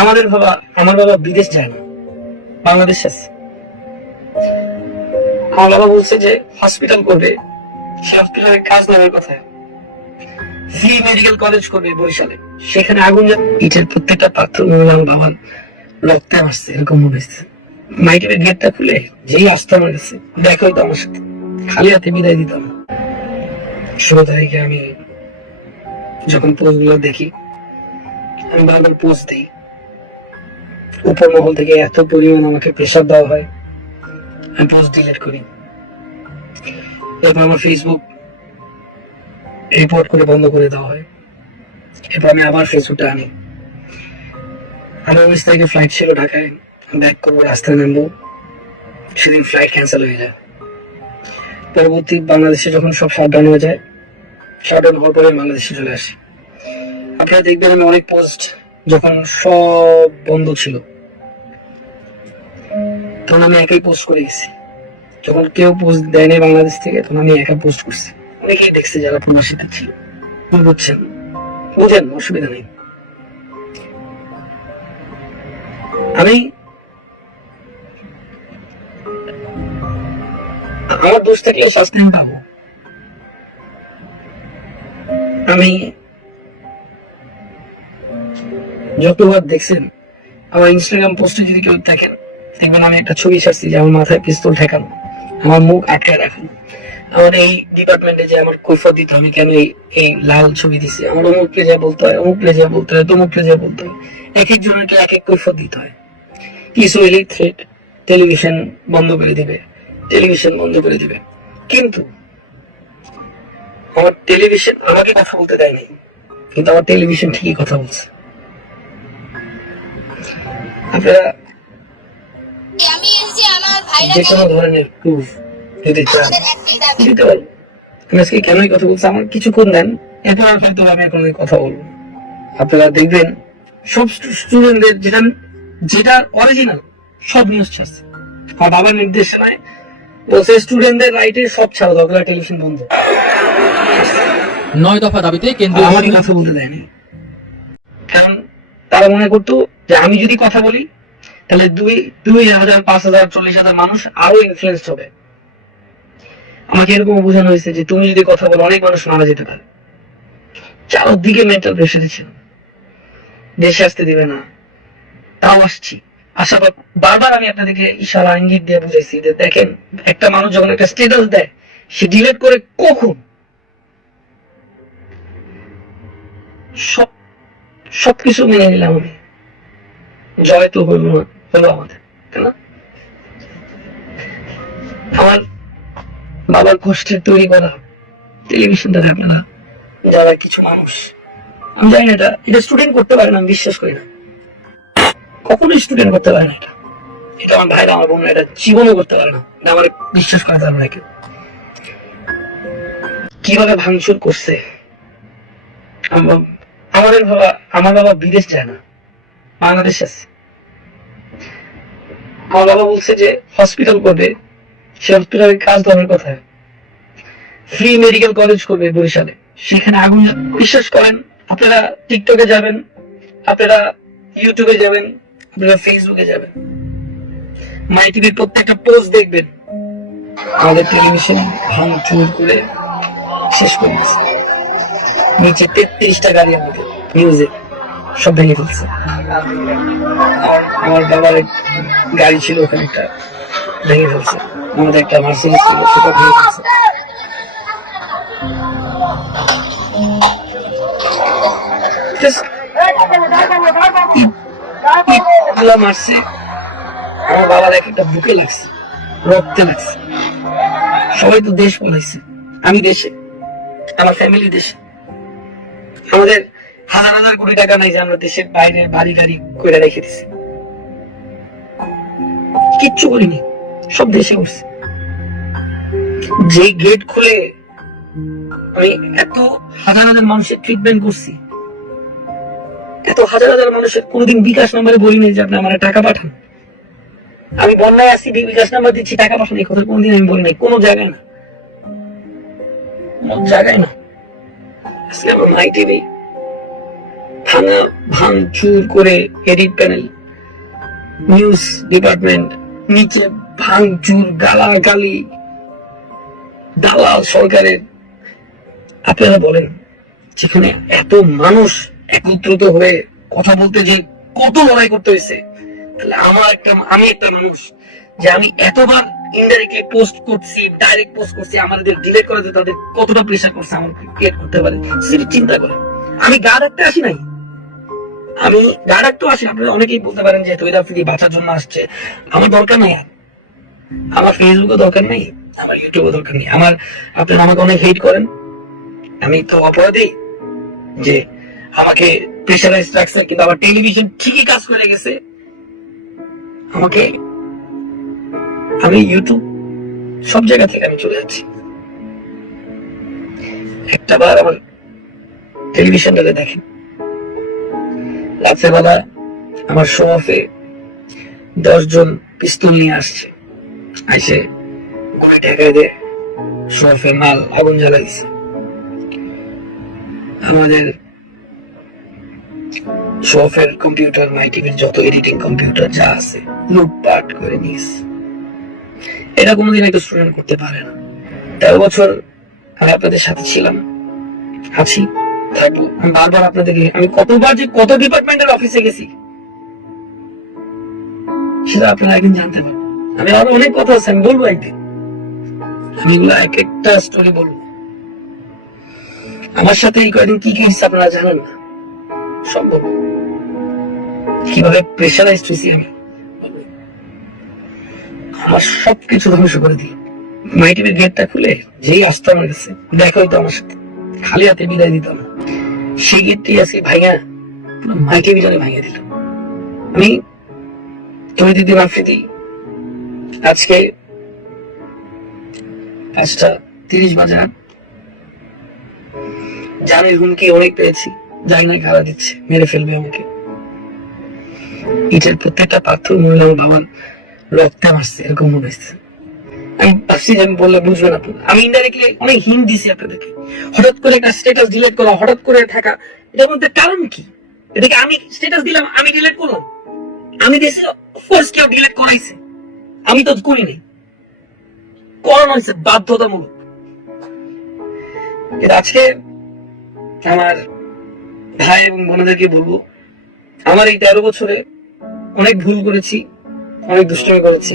আমাদের আমার বাবা বিদেশ যায় না, বাংলাদেশ আছে। আমার বাবা বলছে যে হসপিটাল করবে, সে হসপিটালে কাজ নেওয়ার কথা, ফ্রি মেডিকেল কলেজ করবে বরিশালে, সেখানে আগুন ইটের প্রত্যেকটা পাথর আমার বাবার রক্তে আসছে, এরকম মনে হচ্ছে। মাইকের গেটটা খুলে যেই আসতে আমার কাছে দেখা হইতো আমার সাথে, খালি হাতে বিদায় দিতাম। 16 তারিখে আমি যখন পোস্ট গুলো দেখি, আমি বারবার পোস্ট দিই, উপর মহল থেকে এত পরিমাণ আমাকে প্রেশার দেওয়া হয়, আমি পোস্ট ডিলিট করি। এরপর আমার ফেসবুক রিপোর্ট করে বন্ধ করে দেওয়া হয়। এরপর আমি আবার ফেসবুকটা আনি। আর 19 তারিখে ফ্লাইট ছিল ঢাকায়, ব্যাক করবো, রাস্তায় নামবো, সেদিন ফ্লাইট ক্যান্সেল হয়ে যায়। পরবর্তী বাংলাদেশে যখন সব শাটডাউন হয়ে যায়, শাটডাউন হওয়ার পরে বাংলাদেশে চলে আসি। আপনারা দেখবেন আমি অনেক পোস্ট যখন সব বন্ধ ছিল তখন আমি একাই পোস্ট করে গেছি। যখন কেউ পোস্ট দেয়নি বাংলাদেশ থেকে, তখন আমি একা পোস্ট করছি। অনেকেই দেখছে যারা প্রবাসীতে ছিল, বুঝছেন, বুঝেন, অসুবিধা নেই। আমি আমার দোষ থাকলে শাস্তি আমি পাবো। আমি যতবার দেখছেন আমার ইনস্টাগ্রাম পোস্টে যদি কেউ দেখেন, দেখবেন আমি একটা ছবি ছাড়ছি যে আমার মাথায় পিস্তল ঠেকানো, আমার মুখ আটকে রাখানো, আমার এই ডিপার্টমেন্টে যে আমার কৈফত দিতে হবে কেন এই লাল ছবি দিছি, আমার অমুককে যা বলতে হয়, অমুককে যা বলতে হয়, তমুককে যা বলতে হয়, এক একজনকে এক এক কৈফত দিতে হয়। কিছু এলে থ্রেট, টেলিভিশন বন্ধ করে দিবে, টেলিভিশন বন্ধ করে দিবে। কিন্তু আমার টেলিভিশন আমাকে কথা বলতে দেয় নাই, কিন্তু আমার টেলিভিশন ঠিকই কথা বলছে। আপনারা যে কোনো ধরনের প্রুফ যদি চান দিতে পারবো। আমি আজকে কেনই কথা বলছি, আমার কিছুক্ষণ দেন, এরপর আর হয়তো আমি এখন কথা বলবো। আপনারা দেখবেন সব স্টুডেন্টদের যেটা অরিজিনাল সব নিউজ ছাড়ছে। আমার বাবার নির্দেশনায় বলছে স্টুডেন্টদের রাইটে সব ছাড়া দরকার, টেলিভিশন বন্ধ। 9 দফা দাবিতে কেন্দ্রীয় আমাকে কথা বলতে দেয়নি, কারণ তারা মনে করতো যে আমি যদি কথা বলি তাহলে 2,000, 5,000, 40,000 মানুষ আরো ইনফ্লুয়েন্স হবে। আমাকে এরকম বোঝানো হয়েছে যে তুমি যদি কথা বলো অনেক মানুষ মারা যেতে পারে। চারদিকে মেন্টাল প্রেশারে ছিল, দেশে আসতে দিবে না, তাও আসছি। আশাবাদ বারবার আমি আপনাদেরকে ইশারা ইঙ্গিত দিয়ে বুঝাইছি যে দেখেন, একটা মানুষ যখন একটা স্ট্যাটাস দেয় সে ডিলিট করে কখন সবকিছু মেনে নিলাম আমি, জয় তো হইল না, হলো আমাদের, তাই না? আমার বাবার কষ্টের তৈরি করা টেলিভিশনটা থাকবে না, যারা কিছু মানুষ, আমি জানি না এটা স্টুডেন্ট করতে পারে না, আমি বিশ্বাস করি না, কখনোই স্টুডেন্ট করতে পারে না। এটা আমার ভাইরা, আমার বোনরা এটা জীবনও করতে পারে না, আমার বিশ্বাস করা যাবে না। কেউ কিভাবে ভাঙচুর করছে। আমার বাবা বিদেশ যায় না, বাংলাদেশ আছে। আমার বাবা বলছে যে হসপিটাল করবে, সে হসপিটালে কাজ দেওয়ার কথা, ফ্রি মেডিকেল কলেজ করবে বরিশালে, সেখানে আগুন। বিশ্বাস করেন, আপনারা টিকটকে যাবেন, আপনারা ইউটিউবে যাবেন, আপনারা ফেসবুকে যাবেন, মাই টিভির প্রত্যেকটা পোস্ট দেখবেন, আমাদের টেলিভিশন ভাঙচুর করে শেষ করে দিয়েছে। নিচে 33টা গাড়ি আমাদের নিউজে সব ভেঙে ফেলছে। আমার বাবার গাড়ি ছিল, ওখানে একটা ভেঙে ফেলছে, আমাদের একটা মার্সিডিজ ছিল, সেটা ভেঙে ফেলছে। মারছে, আমার বাবার একটা বুকে লাগছে, রক্তে লাগছে। সবাই তো দেশ পালাইছে, আমি দেশে, আমার ফ্যামিলি দেশে। আমাদের হাজার হাজার কোটি টাকা নাই যে আমরা দেশের বাইরে বাড়ি গাড়ি করে রেখে দিছি, কিচ্ছু করিনি, সব দেশে করছি। যে গেট খুলে আমি এত হাজার হাজার মানুষের ট্রিটমেন্ট করছি, এত হাজার হাজার মানুষের কোনোদিন বিকাশ নাম্বারে বলিনি যে আপনি আমার টাকা পাঠান। আমি বন্যায় আসছি, বিকাশ নাম্বার দিচ্ছি, টাকা পাঠান, এই কথা কোনোদিন আমি বলি নাই, কোনো জায়গায় না, কোনো জায়গায় না। আজকে আমার মাই টিভি ভাঙা ভাঙচুর করে এডিট প্যানেল, নিউজ ডিপার্টমেন্ট, নিচে ভাঙচুর, গালাগালি, দালাল সরকারের। আপনারা বলেন, যেখানে এত মানুষ একত্রিত হয়ে কথা বলতে যে কত লড়াই করতে হয়েছে, তাহলে আমি একটা মানুষ যে আমি এতবার ইনডাইরেক্টলি পোস্ট করছি, ডাইরেক্ট পোস্ট করছি, আমাদের ডিলেট করাতে তাদের কতটা প্রেশার করছে আমাকে ক্রিয়েট করতে পারে সেটা চিন্তা করেন। আমি গা ডাকতে আসি নাই, আমি গা ডাকতেও আসি। আপনারা অনেকেই বলতে পারেন যে তৈরি আফ্রিদি বাঁচার জন্য আসছে, আমার দরকার নেই। আমার ফেসবুকও দরকার নেই, আমার ইউটিউবও দরকার নেই। আপনারা আমাকে অনেক হেট করেন, আমি তো অপরাধী যে আমাকে প্রেশারাইজ রাখছে, কিন্তু আমার টেলিভিশন ঠিকই কাজ করে গেছে আমাকে। আমি ইউটিউব সব জায়গা থেকে আমি চলে যাচ্ছি। একটা বার আমার টেলিভিশনটাতে দেখেন, রাত্রেবেলা আমার শো অফে 10 জন পিস্তল নিয়ে আসছে, এসে গুলি ঠেকায় দিয়ে শো অফে মাল আগুন জ্বালাইছে। আমাদের শো অফের কম্পিউটার, মাই টিভির যত এডিটিং কম্পিউটার যা আছে লুটপাট করে নিয়েছে। এটা কোনোদিন একটা স্টুডেন্ট করতে পারে না। 13 বছর আমি আপনাদের সাথে ছিলাম, আছি, থাকবো। আমি বারবার আপনাদেরকে, আমি কতবার যে কত ডিপার্টমেন্টের অফিসে গেছি সেটা আপনারা একদিন জানতে পারবেন। আমি আরো অনেক কথা আছে, আমি বলবো একদিন, আমি এগুলো এক একটা স্টোরি বলবো। আমার সাথে এই কয়েকদিন কি কি হচ্ছে আপনারা জানেন না, সম্ভব কিভাবে প্রেশারাইজড হয়েছি আমি, আমার সবকিছু ধ্বংস করে দিল। মাই টিভির গেটটা খুলে যেই আসতো আমার কাছে, দেখা হইতো আমার সাথে, খালি হাতে বিদায় দিতাম, সেই গেটটি আজকে ভাইয়া মাই টিভি জানে ভাইয়া দিল। আমি তৈরি আফ্রিদি আজকে 5:30 বাজে জানের হুমকি অনেক পেয়েছি, যাই না খাওয়া দিচ্ছে, মেরে ফেলবে আমাকে। ইটের প্রত্যেকটা পাথর মনে আমার বাবার রক্তে মারছে, এরকম মনে হয়েছে। আমি ভাবছি যে আমি বললে বুঝবেন আপনারা, আমি ইনডাইরেক্টলি অনেক হিন্ট দিছি আপনাদেরকে। হঠাৎ করে একটা স্ট্যাটাস ডিলিট করা, হঠাৎ করে থাকা, এটার মধ্যে কারণ কি? এটাকে আমি স্ট্যাটাস দিলাম, আমি ডিলিট করলাম, আমি দিয়েছি, অফকোর্স কেউ ডিলিট করাইছে, আমি তো করি নাই, করানো হয়েছে বাধ্যতামূলক। কিন্তু আজকে আমার ভাই এবং বোনদেরকে বলবো, আমার এই 13 বছরে অনেক ভুল করেছি, অনেক দুষ্টুমি করেছি,